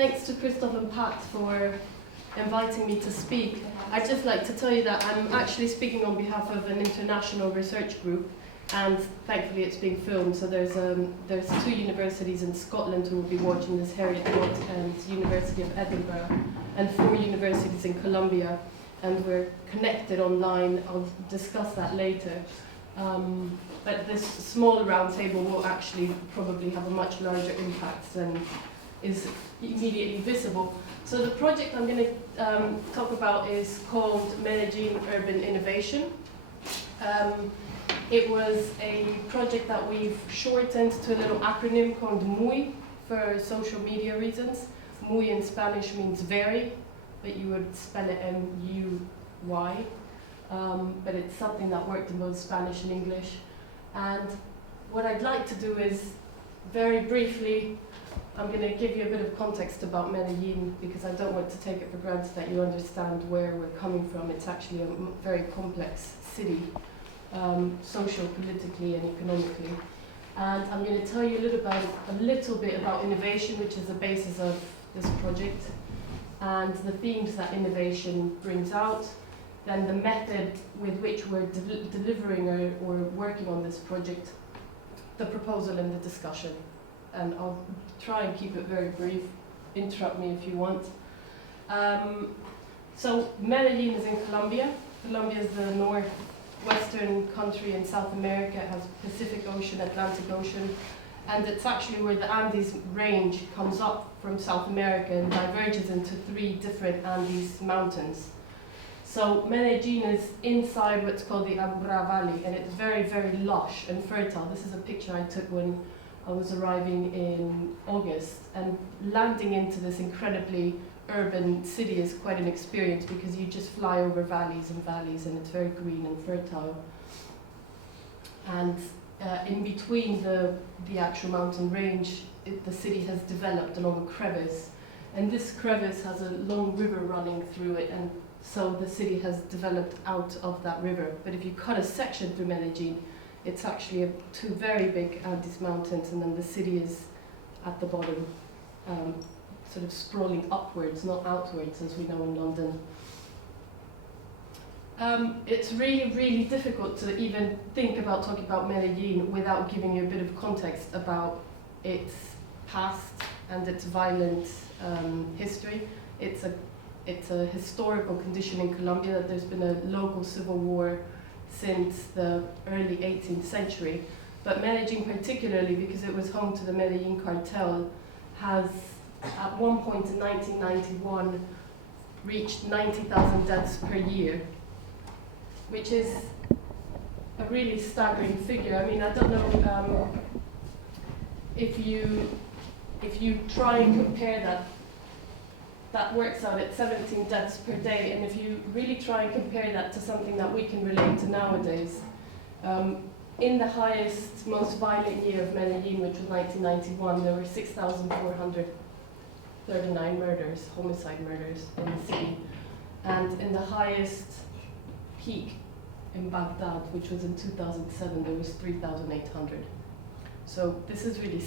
thanks to Christoph and Pat for inviting me to speak. I'd just like to tell you that I'm actually speaking on behalf of an international research group, and thankfully it's being filmed. So there's 2 universities in Scotland who will be watching this, Heriot Watt and University of Edinburgh, and 4 universities in Colombia, and we're connected online. I'll discuss that later. But this small roundtable will actually probably have a much larger impact than is immediately visible. So the project I'm going to talk about is called Medellin Urban Innovation. It was a project that we've shortened to a little acronym called MUY for social media reasons. MUY in Spanish means very, but you would spell it M-U-Y. But it's something that worked in both Spanish and English. And what I'd like to do is, very briefly, I'm going to give you a bit of context about Medellin, because I don't want to take it for granted that you understand where we're coming from. It's actually a very complex city, social, politically, and economically. And I'm going to tell you a little bit about innovation, which is the basis of this project, and the themes that innovation brings out, then the method with which we're delivering or working on this project, the proposal and the discussion. And I'll try and keep it very brief. Interrupt me if you want. So Medellin is in Colombia. Colombia is the northwestern country in South America. It has Pacific Ocean, Atlantic Ocean, and it's actually where the Andes range comes up from South America and diverges into 3 different Andes mountains. So Medellin is inside what's called the Aburra Valley, and it's very, very lush and fertile. This is a picture I took when I was arriving in August, and landing into this incredibly urban city is quite an experience, because you just fly over valleys and valleys, and it's very green and fertile. And in between the actual mountain range, the city has developed along a crevice, and this crevice has a long river running through it, and so the city has developed out of that river. But if you cut a section through Medellin, it's actually 2 very big Andes mountains, and then the city is at the bottom, sort of sprawling upwards, not outwards, as we know in London. It's really, really difficult to even think about talking about Medellin without giving you a bit of context about its past and its violent history. It's a historical condition in Colombia that there's been a local civil war since the early 18th century. But Medellin particularly, because it was home to the Medellin cartel, has at one point in 1991 reached 90,000 deaths per year, which is a really staggering figure. I mean, I don't know if you try and compare that works out at 17 deaths per day, and if you really try and compare that to something that we can relate to nowadays, in the highest, most violent year of Medellin, which was 1991, there were 6,439 murders, homicide murders in the city. And in the highest peak in Baghdad, which was in 2007, there was 3,800. So this is really